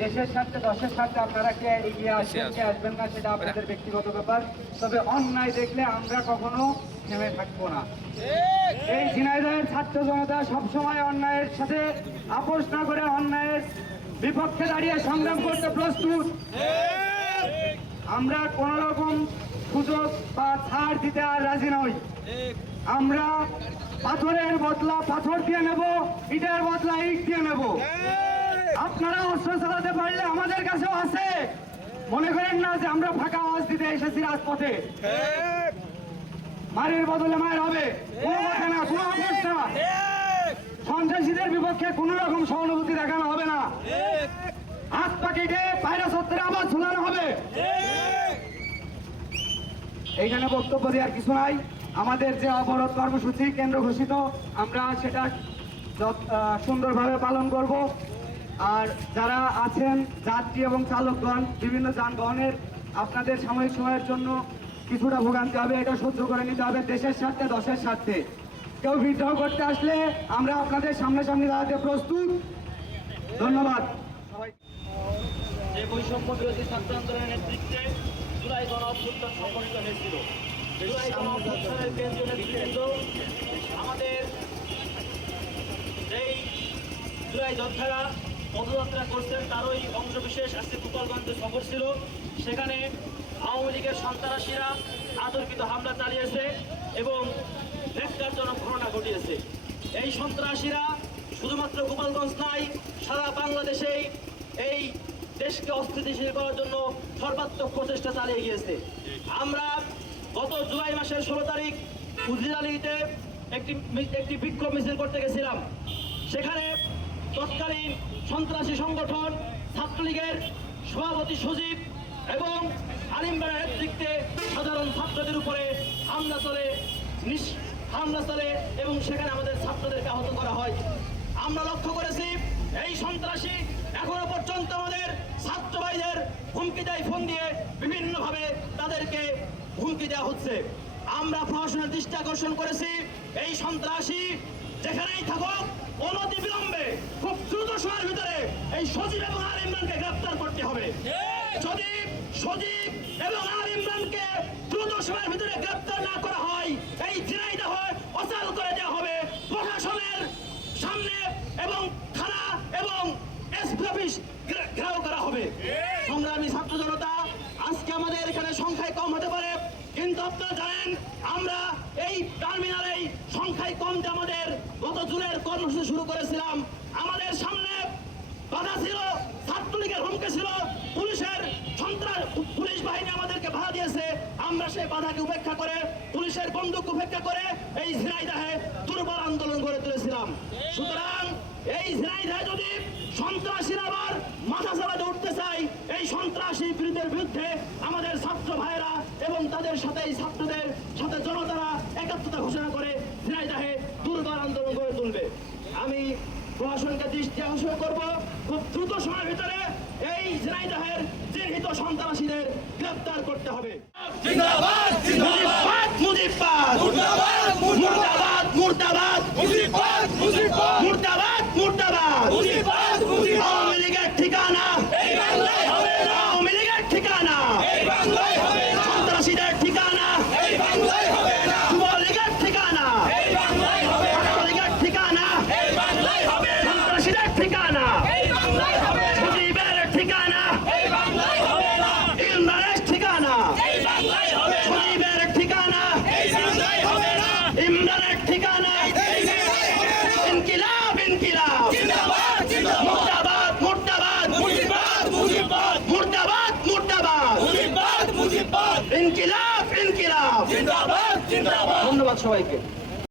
দেশের স্বার্থে দশের স্বার্থে আপনারা কে এগিয়ে আসবেন কে আসবেন না সেটা আপনাদের ব্যক্তিগত ব্যাপার। তবে অন্যায় দেখলে আমরা কখনো থেমে থাকবো না। এই ঝিনাইদহের ছাত্র জনতা সবসময় অন্যায়ের সাথে আপোষ না করে অন্যায়ের বিপক্ষে দাঁড়িয়ে সংগ্রাম করতে প্রস্তুত। আমরা কোন রকম সুযোগ বা ছাড় দিতে আর রাজি নই। আমরা পাথরের বদলা পাথর দিয়ে নেব, ইটের বদলা ইট দিয়ে নেব। আপনারা অস্ত্র চালাতে পারলে আমাদের কাছেও আছে। মনে করেন না যে আমরা ফাঁকা আওয়াজ দিতে এসেছি রাজপথে। মারের বদলে মায়ের হবে, কোনো কথা না, কোনো আপোষ না। সন্ত্রাসীদের বিপক্ষে কোন রকম সহানুভূতি দেখানো হবে না। হাত পা কেটে পায়রা সত্তরে আবার ঝুলানো হবে। এইখানে বক্তব্য দেওয়ার কিছু নাই। আমাদের যে অবরোধ কর্মসূচি কেন্দ্র ঘোষিত, আমরা সেটা সুন্দরভাবে পালন করব। আর যারা আছেন যাত্রী এবং চালকগণ বিভিন্ন যানবাহনের, আপনাদের সাময়িক সময়ের জন্য কিছুটা ভোগান্তি হবে, এটা সহ্য করে নিতে হবে। দেশের স্বার্থে দশের স্বার্থে কেউ বিদ্রোহ করতে আসলে আমরা আপনাদের সামনাসামনি দাঁড়াতে প্রস্তুত। ধন্যবাদ। যে বৈষম্য বিরোধী ছাত্র আন্দোলনের নেতৃত্বে জুলাই গণ-অভ্যুত্থান সংগঠিত হয়েছিল, জুলাই গণ-অভ্যুত্থানের কেন্দ্রীয় নেতৃবৃন্দ আমাদের যেই জুলাই যোদ্ধারা পদযাত্রা করছেন তারই অংশবিশেষ আজকে গোপালগঞ্জে সফর ছিল। সেখানে আওয়ামী লীগের সন্ত্রাসীরা আতর্কিত হামলা চালিয়েছে এবং ন্যক্কারজনক ঘটনা ঘটিয়েছে। এই সন্ত্রাসীরা শুধুমাত্র গোপালগঞ্জ নয়, সারা বাংলাদেশেই এই দেশকে অস্থিতিশীল করার জন্য সর্বাত্মক প্রচেষ্টা চালিয়ে গিয়েছে। আমরা গত জুলাই মাসের 16 তারিখ উজিরালিতে একটি বিক্ষোভ মিছিল করতে গেছিলাম। সেখানে তৎকালীন সন্ত্রাসী সংগঠন ছাত্রলীগের সভাপতি সচিব এবং আলিমবাড়ার নেতৃত্বে সাধারণ ছাত্রদের উপরে হামলা চলে এবং সেখানে আমাদের ছাত্রদেরকে আহত করা হয়। আমরা লক্ষ্য করেছি এই সন্ত্রাসী এখনো পর্যন্ত আমাদের ছাত্র ভাইদের হুমকি দেয়, ফোন দিয়ে বিভিন্নভাবে তাদেরকে হুমকি দেওয়া হচ্ছে। আমরা প্রশাসনের দৃষ্টি আকর্ষণ করেছি, এই সন্ত্রাসী যেখানেই থাকুক অনতিবিলম্বে খুব দ্রুত সময়ের ভিতরে এই সজীব এবং আল ইমরানকে গ্রেফতার করতে হবে। যদি সজীব এবং আল ইমরানকে দ্রুত সময়ের ভিতরে গ্রেফতার না করা হয়, এই ঝিনাইদহ অচল করে দেওয়া হবে। প্রশাসনের সামনে এবং থানা এবং এসপি অফিস ঘেরাও করা হবে। সংগ্রামী ছাত্র জনতা, আজকে আমাদের এখানে সংখ্যায় কম হতে পারে, কিন্তু আপনারা জানেন আমরা এই টার্মিনালেই সংখ্যায় কমতে আমাদের গত জুনের কর্মসূচি শুরু করেছিলাম। আমাদের সামনে বাধা ছিল, ছাত্রলীগের হুমকি ছিল, পুলিশ বাহিনী আমাদেরকে বাধা দিয়েছে। আমরা সেই বাধাকে উপেক্ষা করে, পুলিশের বন্দুক উপেক্ষা করে এই ঝিনাইদহে দুর্বল আন্দোলন গড়ে তুলেছিলাম। সুতরাং এই ঝিনাইদহে যদি সন্ত্রাসীরা আবার মাথা চালাতে উঠতে চাই, এই সন্ত্রাসী বিরুদ্ধে আমাদের ছাত্র ভাইয়েরা এবং তাদের সাথে এই ছাত্রদের সাথে জনতারা একাত্মতা ঘোষণা করে ঝিনাইদহে দুর্বল আন্দোলন গড়ে তুলবে। আমি প্রশাসনকে দৃষ্টি আকর্ষণ করব, খুব দ্রুত সময়ের ভিতরে এই ঝিনাইদহের চিহ্নিত সন্ত্রাসীদের গ্রেফতার করতে হবে। জিন্দাবাদ জিন্দাবাদ মুজিববাদ মুর্দাবাদ মুর্দাবাদ মুর্দাবাদ মুজিববাদ মুজিববাদ মুর্দাবাদ মুর্দাবাদ মুজিববাদ মুজিববাদ আওয়ামী লীগের ঠিকানা এই বাংলায় হবে না, আওয়ামী লীগের ঠিকানা এই বাংলায় হবে না, সন্ত্রাসীদের ঠিকানা এই বাংলায় হবে না, যুবলীগের ঠিকানা এই বাংলায় হবে না, ছাত্রলীগের ঠিকানা এই বাংলায় হবে না, সন্ত্রাসীদের ঠিকানা এই বাংলায় হবে না, সজীবের ঠিকানা এই বাংলায় হবে না, ইমরানের ঠিকানা এই বাংলায় হবে না, সজীবের ঠিকানা এই বাংলায় হবে না, ইমরানের ঠিকানা এই বাংলায় হবে না। ইনকিলাব ইনকিলাব জিন্দাবাদ জিন্দাবাদ মুর্দাবাদ মুর্দাবাদ মুজিববাদ মুজিববাদ মুর্দাবাদ মুর্দাবাদ মুজিববাদ মুজিববাদ ইনকিলাব ইনকিলাব। জিন্দাবাদ জিন্দাবাদ। ধন্যবাদ সবাইকে।